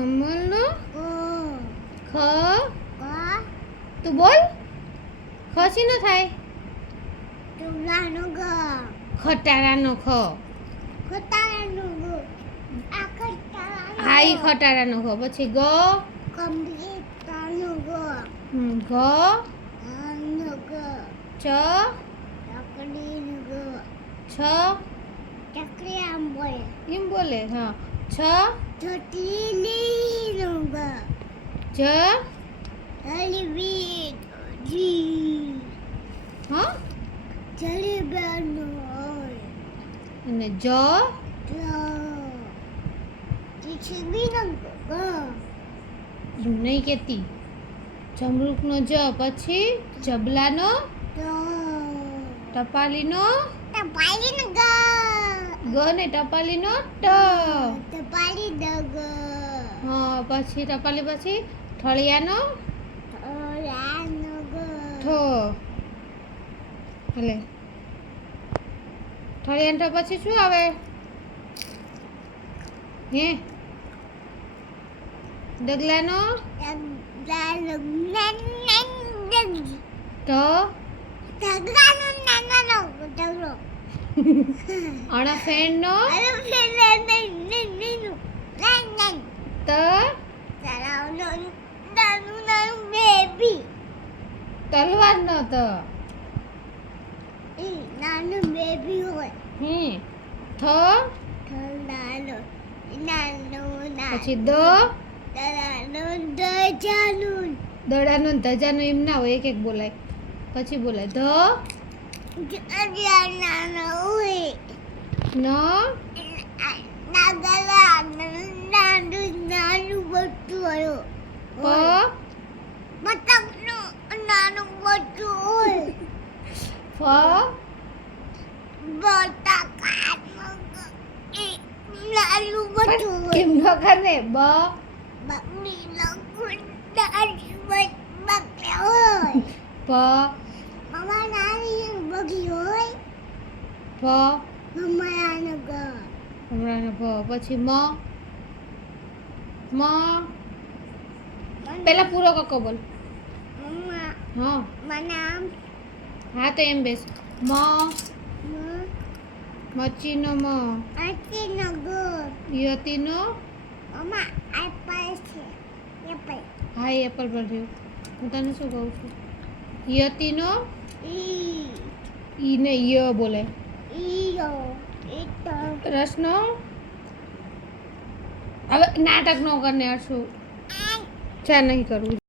અમલનો ઓ ખ કા તું બોલ ખસી ન થાય તુલાનો ગ ખટારાનો ખ ખટારાનો ગ આ ખટારાનો હા ઈ ખટારાનો ખ પછી ગ કમ્પ્લીટનો ગ ઘ આનો ગ ચ ચકડીનો ગ છ ચકડી આમ બોલે એમ બોલે હા છ છટીલીનો ગ જ જલેબી જી હા જલેબીનો હોય અને જ ખીચડીનો ગ એમ નહીં કહેતી જમરૂખનો જ પછી જબલાનો ટપાલીનો ટપાલીનો ગ ગ ને ટપાલીનો ટ ટપાલી દ ગ હા પછી ટપાલી પછી ઠળિયાનો ઓલાનો ગ ઠ એટલે ઠળિયાનો ઠ પછી શું આવે હે ડગલાનો ડગલાનો ઢ નાનો ડગલો અણફેણનો ત બેબી તલવારનો ત નાનું બેબી હોય થ નાનું પછી દ નાનું દજાનું દડાનો ને ધજાનો એમ ના હોય એક એક બોલાય પછી બોલાય નાનો હોય ન નાગલા નાનું નાનું બચ્ચું હોય પ બતકનું નાનું બચ્ચું હોય ફ બતકાનું નાનું બચ્ચું હોય કેમ ન કરે બ બકરી નાનું બકરી હોય પ મમ્મા નાની બગી હોય ફ મમ્મા નાનો ગ હમણાં ફ પછી મ પેલા પૂરો કક્કો બોલ મમ્મા હા નામ હા તો એમ બેસ મ મચ્છીનો મ આટીનો ગ યતીનો મમ્મા એપલ છે એપલ હા એ એપલ પર રહ્યું હું તને શું કહું છું યતીનો ઈ ઈને ય બોલે ઈયો ઈતો રસનો હવે નાટક ન કરને હરશું ચા નહીં કરવું